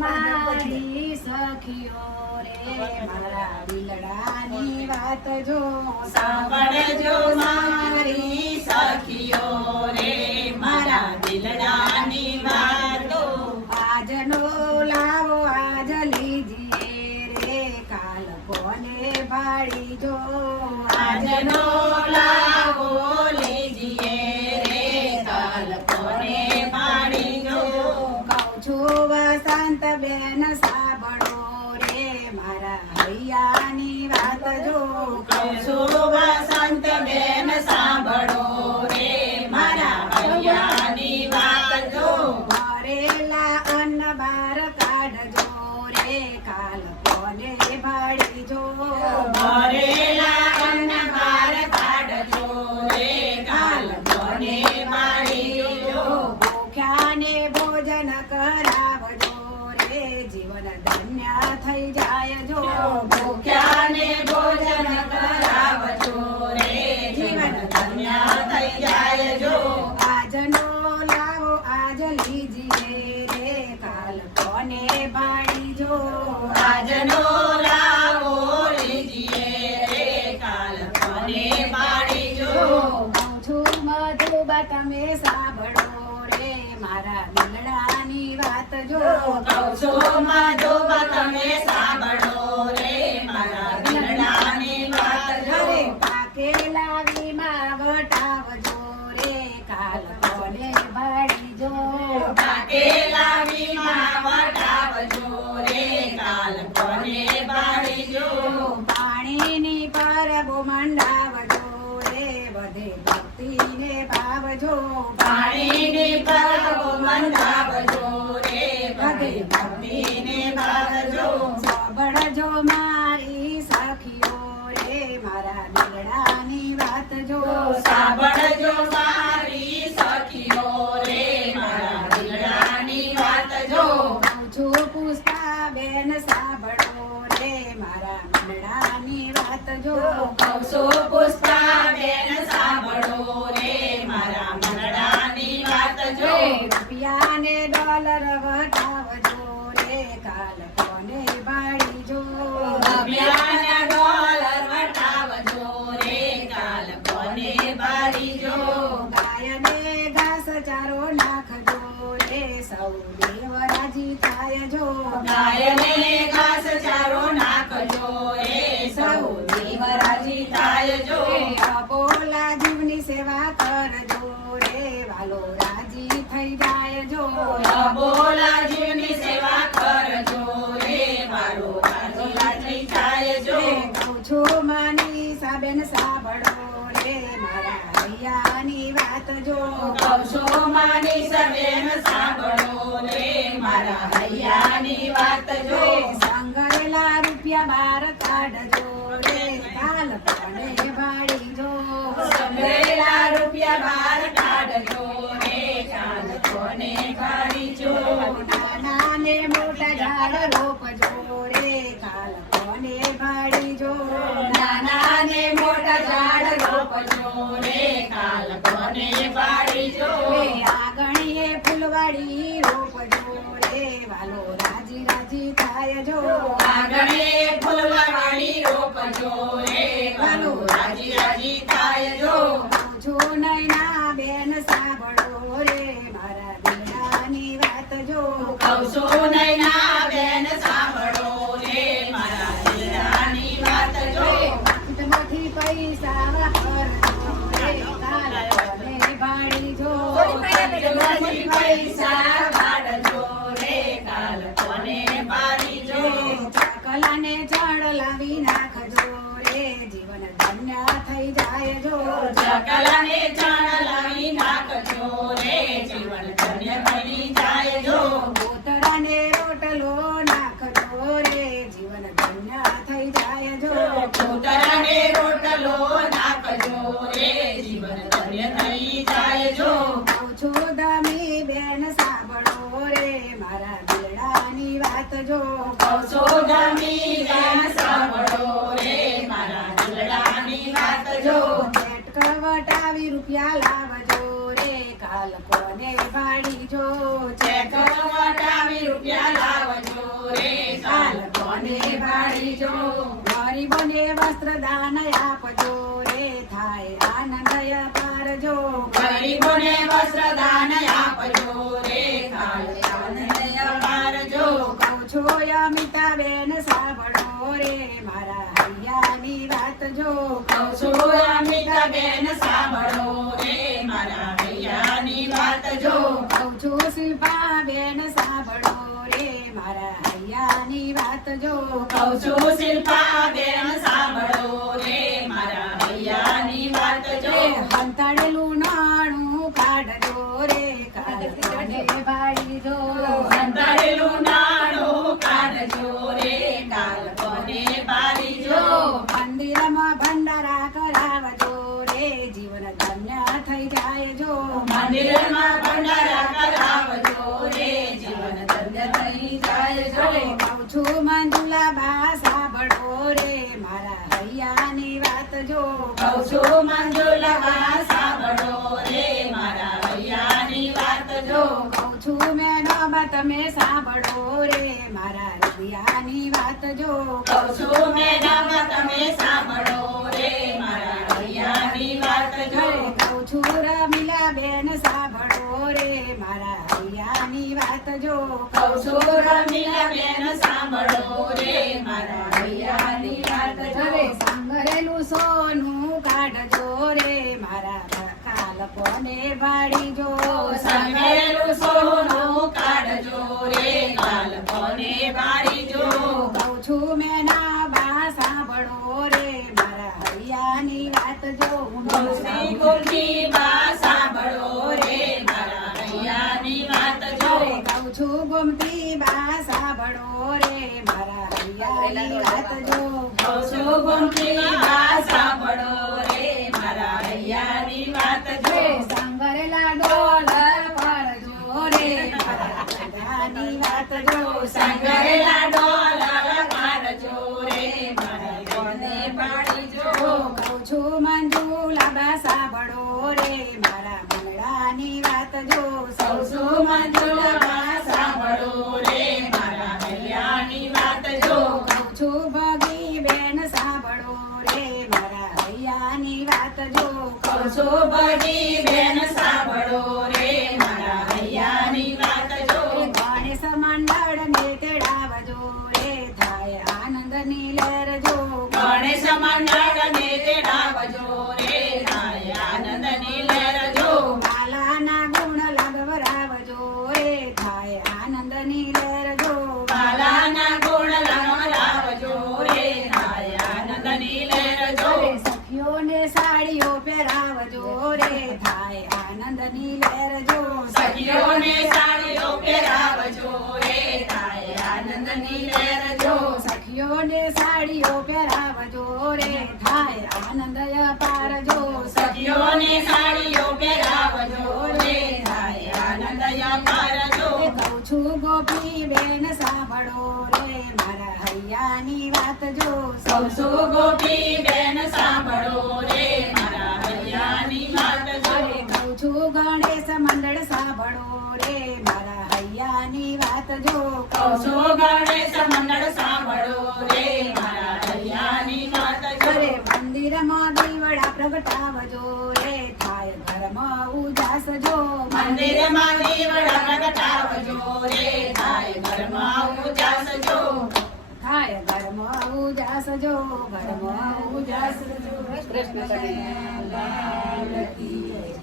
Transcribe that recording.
મારી સખીઓ રે મારા દિલડાની વાત જો સાંભળજો મારી સખીઓ રે મારા આજનો લાવો આજ લીજીએ રે કાલ કોને ભાળી જો આજનો વસંત બેન સાંભળો રે મારા હૈયાની વાત જો કહું છું વસંત બેન સાંભળો તમે સાંભળો રે મારા દિલડાની વાત જો કહું છું માધોબા તમે સાંભળો સાંભળજો મારી સખીઓ રે મારા દિલડાની વાત જો કહું છું પુષ્પા બેન સાંભળો રે મારા મંડળાની વાત જો કૌશો પુષ્પા બેન સાંભળો રાજી જો. ગાયને ઘાસ ચારો નાખજો. એ સૌ દેવરાજી થાય જો. અબોલા જીવની સેવા કરજો. રે વાલો રાજી થઈ જાય જો. બોલા જીવની સેવા કરજો. રે મારો રાજી રાજી થાય જો. કહું માની સાબેન સાંભળો. રે મારા હૈયાની વાત જો રે મારા હૈયાની વાત જો. સંગરેલા રૂપિયા બાર કાઢજો. ફૂલવાડી રોપજો રે વાલો રાજી રાજી થાય જો. આંગણે ફૂલવાડી રોપજો રે વાલો રાજી રાજી થાય જો. જો નૈના બેન સાંભળો રે મારા દિલડાની વાત જો. કૌશો લાવી નાખજો રે જીવન ધન્ય બની જાય જો કોતરાને રોટલો નાખજો રે જીવન ધન્ય થઈ જાય જો કૂતરાને જો રૂપિયા લાવજો રે કાલ કોને કોને ભાડી જો ચેક વટાવી રૂપિયા લાવજો રે કાલ કોને ભાડી જો? ગરીબોને વસ્ત્ર દાન આપજો રે, થાય આનંદ પારજો. ગરીબોને વસ્ત્ર દાન આપજો હૈયાની વાત જો કહું છું અમિતાબેન સાંભળો રે મારા ભૈયાની વાત જો. કહું છું શિલ્પાબેન સાંભળો રે મારા હૈયાની વાત જો. કહું છું શિલ્પાબેન સાંભળો રે મારા ભૈયાની વાત જો હંતાડેલું નાણું કાઢજો રે કાઢે ભાઈ જો સંતાડેલું નાણું કાઢજો રે કાલ કોને બારી જો મંદિરમાં ભંડારા કરાવજો રે જીવન ધન્ય થઈ જાય જો મંદિરમાં ભંડારા કરાવજો રે જીવન ધન્ય થઈ જાય જો કહું છું મંજુલા બા સાંભળો રે મારા હૈયાની વાત જો કહું છું મંજુલા સાંભળો રે મારા ભૈયાની વાત જો કહું છું મેનોમાં તમે સાંભળો રે મારા રૂપિયાની વાત જો કહું છું મેડમ તમે સાંભળો રે મારા ભૈયાની વાત જો કહું છું રમીલા બેન સાંભળો રે મારા હૈયાની વાત જો કહું છું રમીલા બેન સાંભળો રે મારા ભૈયાની વાત જો હવે સાંભળેલું સોનું કાઢજો રે મારા કાલ કોને ભાડી જો સંગેલું સોનું કાઢજો રે કાલ કોને બારી જો કહું છું મેના બા સાંભળો રે મારા હૈયાની વાત જો ગોમતી ગોમતી બા સાંભળો રે મારા ભૈયાની વાત જો હવે કહું છું ગોમતી બા સાંભળો રે મારા હૈયાની વાત જો કહું ગોમતી બા સાંભળો રે મારા વાત જો. હવે સાંભળેલા ડોલર પડજો રે મારા દાદાની વાત જો. સંગરેલા ડોલર મારજો રે મારા કોને બાળી જો. કહું છું મંજુલા બા સાંભળો રે મારા મંગળાની વાત જો. સૌ શું મંજુલા છું સખીઓને સાડીઓ પહેરાવજો રે થાય આનંદ અપારજો સખીઓને સાડીઓ પહેરાવજો રે થાય આનંદ અપારજો કહું છું ગોપી બેન સાંભળો રે મારા હૈયાની વાત જો સૌ સૌ ગોપી બેન સાંભળો રે મારા હૈયાની વાત જો અરે કહું છું ગણેશ મંડળ સાંભળો રે મારા હૈયાની વાત જો કહું છું ગણેશ પ્રગટાવજો રે થાય ઘરમાં ઉજાસ જો મંદિરમાં દીવડા પ્રગટાવજો રે થાય ઘરમાં ઉજાસ જો થાય ઘરમાં ઉજાસ જો ઘરમાં ઉજાસ જો કૃષ્ણ.